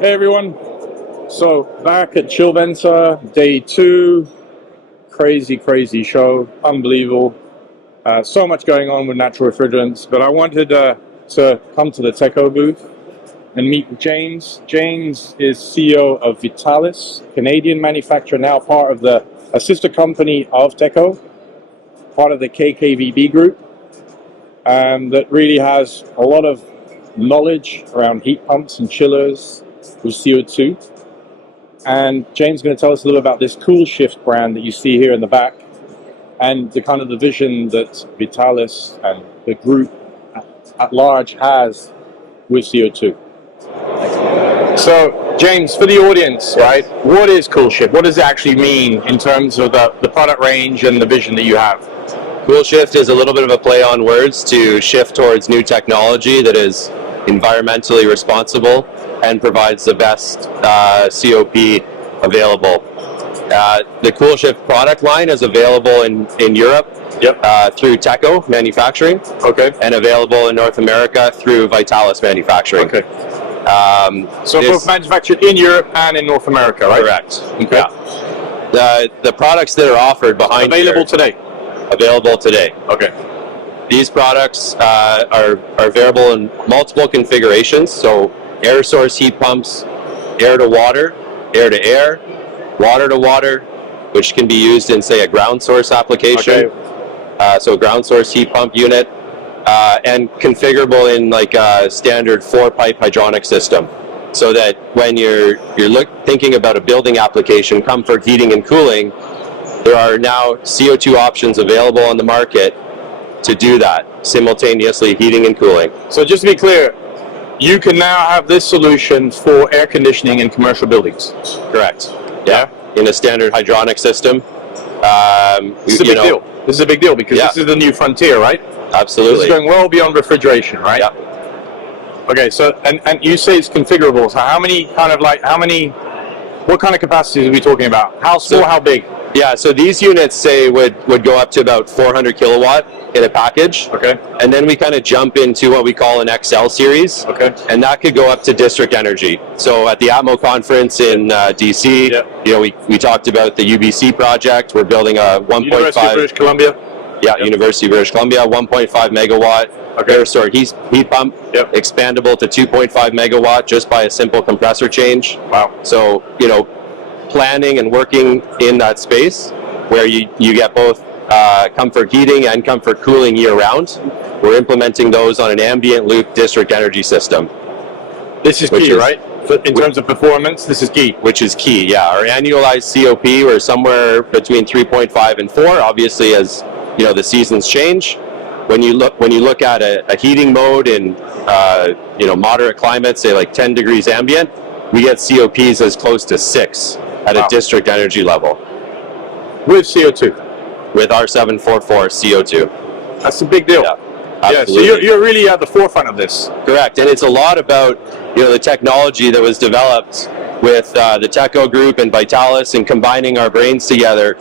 Hey everyone, so back at Chillventa, day 2, crazy show, unbelievable, so much going on with natural refrigerants, but I wanted to come to the Teko booth and meet James. James is CEO of Vitalis, Canadian manufacturer, now part of a sister company of Teko, part of the KKVB group, that really has a lot of knowledge around heat pumps and chillers with CO2. And James is going to tell us a little about this Coolshift brand that you see here in the back and the kind of the vision that Vitalis and the group at large has with CO2. So James, for the audience, right, what is Coolshift? What does it actually mean in terms of the product range and the vision that you have? Coolshift is a little bit of a play on words to shift towards new technology that is environmentally responsible and provides the best COP available. The Coolshift product line is available in Europe through Teko Manufacturing, and available in North America through Vitalis Manufacturing. So both manufactured in Europe and in North America, right? Correct. Yeah. The products that are offered behind available today. Available today. These products are available in multiple configurations. So air source heat pumps, air to water, air to air, water to water, which can be used in, say, a ground source application. So ground source heat pump unit, and configurable in like a standard 4-pipe hydronic system. So that when you're thinking about a building application, comfort, heating, and cooling, there are now CO2 options available on the market to do that, simultaneously heating and cooling. So just to be clear, you can now have this solution for air conditioning in commercial buildings. Correct. Yeah. In a standard hydronic system. This is a big deal. This is a big deal because this is the new frontier, right? Absolutely. This is going well beyond refrigeration, right? Yeah. Okay, so and you say it's configurable. So what kind of capacities are we talking about? How small, how big? Yeah, so these units, say, would go up to about 400 kilowatt in a package. And then we kind of jump into what we call an XL series. And that could go up to district energy. So at the ATMO conference in DC, you know, we talked about the UBC project. We're building a 1.5... University of British Columbia? Yeah, University of British Columbia, 1.5 megawatt air source heat pump, expandable to 2.5 megawatt just by a simple compressor change. Wow. So, you know, planning and working in that space where you get both comfort heating and comfort cooling year-round. We're implementing those on an ambient loop district energy system. This is key, right? In terms of performance, this is key. Which is key, yeah. Our annualized COP, we're somewhere between 3.5 and 4, obviously, as you know, the seasons change. When you look at a heating mode in you know, moderate climates, say like 10 degrees ambient, we get COPs as close to 6 at a district energy level. With CO2? With R744 CO2. That's a big deal. Yeah, so you're really at the forefront of this. Correct, and it's a lot about, you know, the technology that was developed with the Teko group and Vitalis and combining our brains together.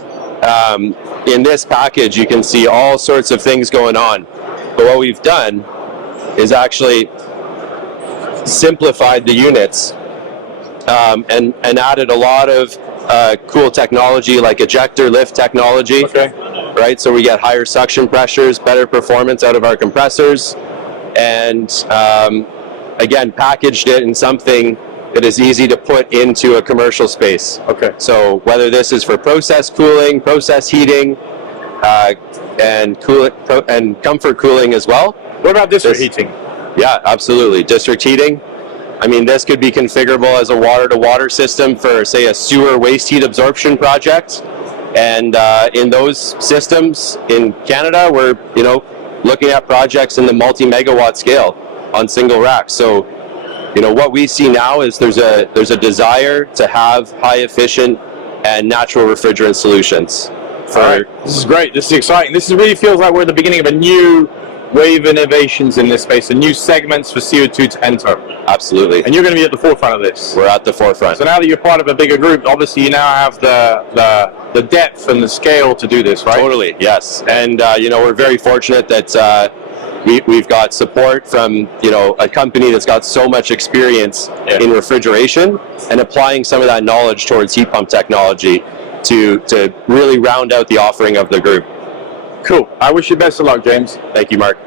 In this package, you can see all sorts of things going on. But what we've done is actually simplified the units and added a lot of cool technology like ejector lift technology. Right, so we get higher suction pressures, better performance out of our compressors, and again, packaged it in something that is easy to put into a commercial space. So whether this is for process cooling, process heating, and comfort cooling as well. What about district heating? Yeah, absolutely. District heating. I mean, this could be configurable as a water-to-water system for, say, a sewer waste heat absorption project. And in those systems in Canada, we're, you know, looking at projects in the multi-megawatt scale on single racks. So, you know, what we see now is there's a desire to have high efficient and natural refrigerant solutions. This is great. This is exciting. This really feels like we're at the beginning of a new wave of innovations in this space, and new segments for CO2 to enter. Absolutely. And you're going to be at the forefront of this. We're at the forefront. So now that you're part of a bigger group, obviously you now have the depth and the scale to do this, right? Totally, yes. And you know, we're very fortunate that we've got support from, you know, a company that's got so much experience in refrigeration and applying some of that knowledge towards heat pump technology to really round out the offering of the group. Cool. I wish you best of luck, James. Thank you, Mark.